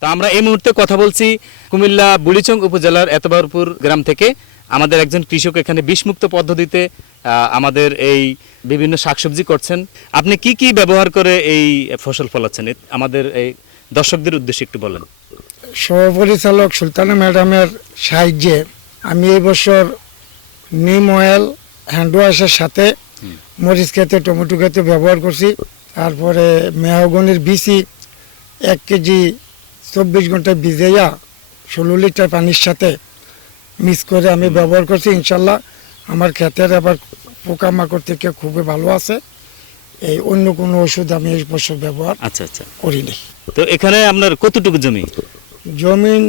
তো আমরা এই মুহূর্তে কথা বলছি কুমিল্লা বুড়িচং উপজেলার এতবারপুর গ্রাম থেকে। আমাদের একজন কৃষক এখানে বিষমুক্ত পদ্ধতিতে আমাদের এই বিভিন্ন শাকসবজি করছেন। আপনি কি কি ব্যবহার করে এই ফসল ফলাচ্ছেন আমাদের এই দর্শকদের উদ্দেশ্যে একটু বলেন। সহপরিচালক সুলতানা ম্যাডামের সাহায্যে আমি এই বছর নিম অয়েল হ্যান্ড ওয়াশের সাথে মরিচ খেতে টমেটো খেতে ব্যবহার করছি। তারপরে মেহগনির বিচি 1 কেজি 24 ঘন্টা ভিজাইয়া 16 লিটার পানির সাথে মিক্স করে আমি ব্যবহার করছি। ইনশাল্লাহ আমার ক্ষেতের আবার পোকামাকড় থেকে খুবই ভালো আছে। এই অন্য কোনো ওষুধ আমি এই বছর ব্যবহার করিনি। তো এখানে আপনার কতটুকু জমি? জমিন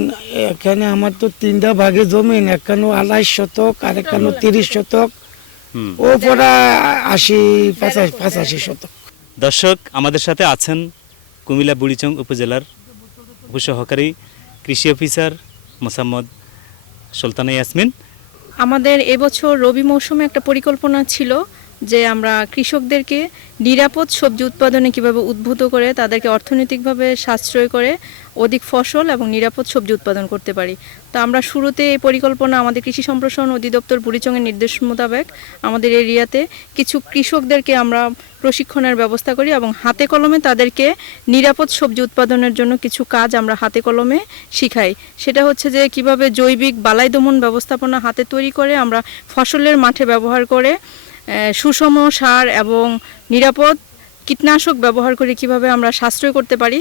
এখানে আমার তো 3টা ভাগে জমিন, এখানে 28 শতক আর এখানে 30 শতক, ও পড়া 85 শতক। দর্শক, আমাদের সাথে আছেন কুমিল্লা বুড়িচং উপজেলার উপসহকারী কৃষি অফিসার মোসাম্মদ সুলতানা ইয়াসমিন। আমাদের এবছর রবি মৌসুমে একটা পরিকল্পনা ছিল যে আমরা কৃষকদেরকে নিরাপদ সবজি উৎপাদনে কিভাবে উদ্বুদ্ধ করে তাদেরকে অর্থনৈতিকভাবে সাশ্রয় করে অধিক ফসল এবং নিরাপদ সবজি উৎপাদন করতে পারি। তো আমরা শুরুতে এই পরিকল্পনা আমাদের কৃষি সম্প্রসারণ অধিদপ্তর বুড়িচংয়ের নির্দেশ মোতাবেক আমাদের এরিয়াতে কিছু কৃষকদেরকে আমরা প্রশিক্ষণের ব্যবস্থা করি এবং হাতে কলমে তাদেরকে নিরাপদ সবজি উৎপাদনের জন্য কিছু কাজ আমরা হাতে কলমে শিখাই। সেটা হচ্ছে যে কিভাবে জৈবিক বালাই দমন ব্যবস্থাপনা হাতে তৈরি করে আমরা ফসলের মাঠে ব্যবহার করে সুষম সার এবং নিরাপদ কীটনাশক ব্যবহার করে কিভাবে আমরা সাশ্রয় করতে পারি,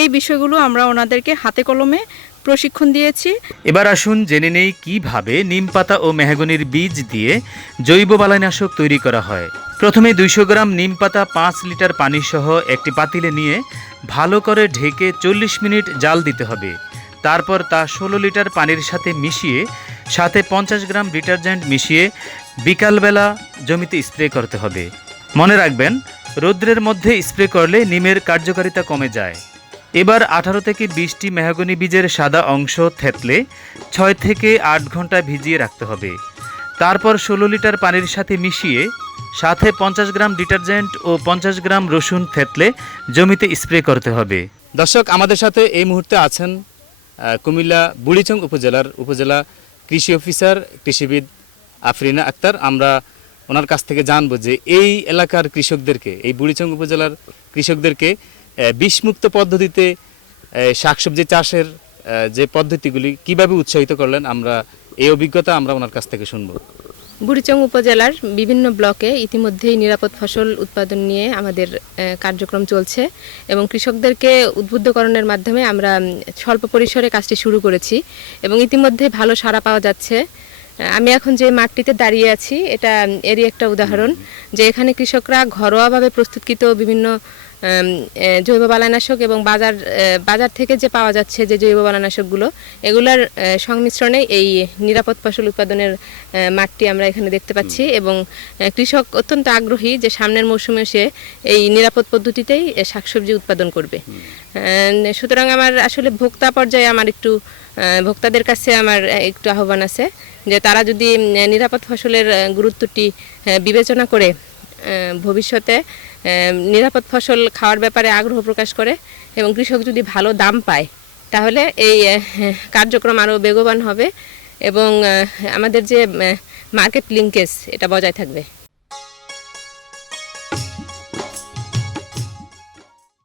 এই বিষয়গুলো আমরা ওনাদেরকে হাতে কলমে প্রশিক্ষণ দিয়েছি। এবার আসুন জেনে নেই কিভাবে নিমপাতা ও মেহগনির বীজ দিয়ে জৈব বালাইনাশক তৈরি করা হয়। প্রথমে 200 গ্রাম নিমপাতা 5 লিটার পানি সহ একটি পাতিলে নিয়ে ভালো করে ঢেকে 40 মিনিট জাল দিতে হবে। তারপর তা 16 লিটার পানির সাথে মিশিয়ে সাথে 50 গ্রাম ডিটারজেন্ট মিশিয়ে বিকালবেলা জমিতে স্প্রে করতে হবে। মনে রাখবেন, রৌদ্রের মধ্যে স্প্রে করলে নিমের কার্যকারিতা কমে যায়। এবার 18 থেকে 20টি মেহগনি বীজের সাদা অংশ থেতলে 6 থেকে 8 ঘন্টা ভিজিয়ে রাখতে হবে। তারপর 16 লিটার পানির সাথে মিশিয়ে সাথে 50 গ্রাম ডিটারজেন্ট ও 50 গ্রাম রসুন থেতলে জমিতে স্প্রে করতে হবে। দর্শক, আমাদের সাথে এই মুহূর্তে আছেন কুমিল্লা বুড়িচং উপজেলা কৃষি অফিসার কৃষিবিদ আফরিনা আক্তার। আমরা ওনার কাছ থেকে জানবো যে এই এলাকার কৃষকদেরকে, এই বুড়িচং উপজেলার কৃষকদেরকে বিষমুক্ত পদ্ধতিতে শাকসবজি চাষের যে পদ্ধতিগুলি কিভাবে উৎসাহিত করলেন, আমরা এই অভিজ্ঞতা আমরা ওনার কাছ থেকে শুনবো। বুড়িচং উপজেলার বিভিন্ন ব্লকে ইতিমধ্যেই নিরাপদ ফসল উৎপাদন নিয়ে আমাদের কার্যক্রম চলছে এবং কৃষকদেরকে উদ্বুদ্ধকরণের মাধ্যমে আমরা স্বল্প পরিসরে কাজটি শুরু করেছি এবং ইতিমধ্যে ভালো সাড়া পাওয়া যাচ্ছে। আমি এখন যে মাঠটিতে দাঁড়িয়ে আছি এটা এরই একটা উদাহরণ, যে এখানে কৃষকরা ঘরোয়াভাবে প্রস্তুতকৃত বিভিন্ন জৈব বালাইনাশক এবং বাজার থেকে যে পাওয়া যাচ্ছে যে জৈব বালাইনাশকগুলো, এগুলার সংমিশ্রণে এই নিরাপদ ফসল উৎপাদনের মাঠটি আমরা এখানে দেখতে পাচ্ছি এবং কৃষক অত্যন্ত আগ্রহী যে সামনের মৌসুমে সে এই নিরাপদ পদ্ধতিতেই শাকসবজি উৎপাদন করবে। সুতরাং আমার আসলে ভোক্তা পর্যায়ে ভোক্তাদের কাছে আমার একটু আহ্বান আছে যে তারা যদি নিরাপদ ফসলের গুরুত্বটি বিবেচনা করে ভবিষ্যতে নিরাপদ ফসল খাওয়ার ব্যাপারে আগ্রহ প্রকাশ করে এবং কৃষক যদি ভালো দাম পায়, তাহলে এই কার্যক্রম আরও বেগবান হবে এবং আমাদের যে মার্কেট লিঙ্কেজ এটা বজায় থাকবে।